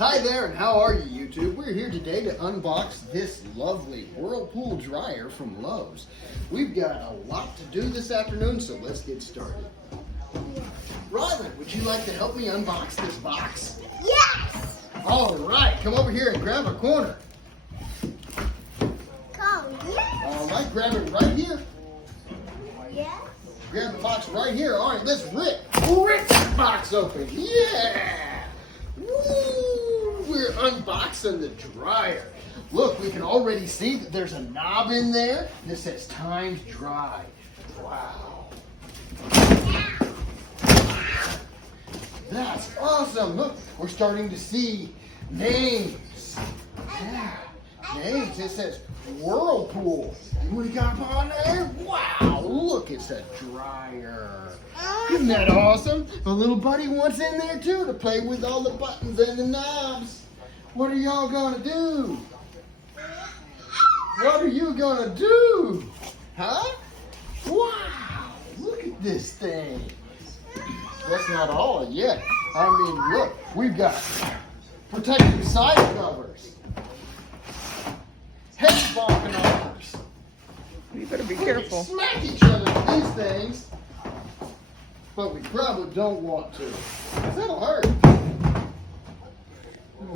Hi there, and how are you, YouTube? We're here today to unbox this lovely Whirlpool dryer from Lowe's. We've got a lot to do this afternoon, so let's get started. Rylan, would you like to help me unbox this box? Yes! All right, come over here and grab a corner. Come, yes! All right, grab it right here. Yes? Grab the box right here. All right, let's rip the box open. Yeah! Woo! We're unboxing the dryer. Look, we can already see that there's a knob in there that says Times Dry. Wow. That's awesome. Look, we're starting to see names. Yeah, names. It says Whirlpool. What do you got on there? Wow, look, it's a dryer. Isn't that awesome? My little buddy wants in there too to play with all the buttons and the knobs. What are y'all gonna do? What are you gonna do? Huh? Wow, look at this thing. That's not all yet. I mean, look, we've got protective side covers, head bonking armors. You better be We can careful. smack each other with these things, but we probably don't want to. 'Cause that'll hurt.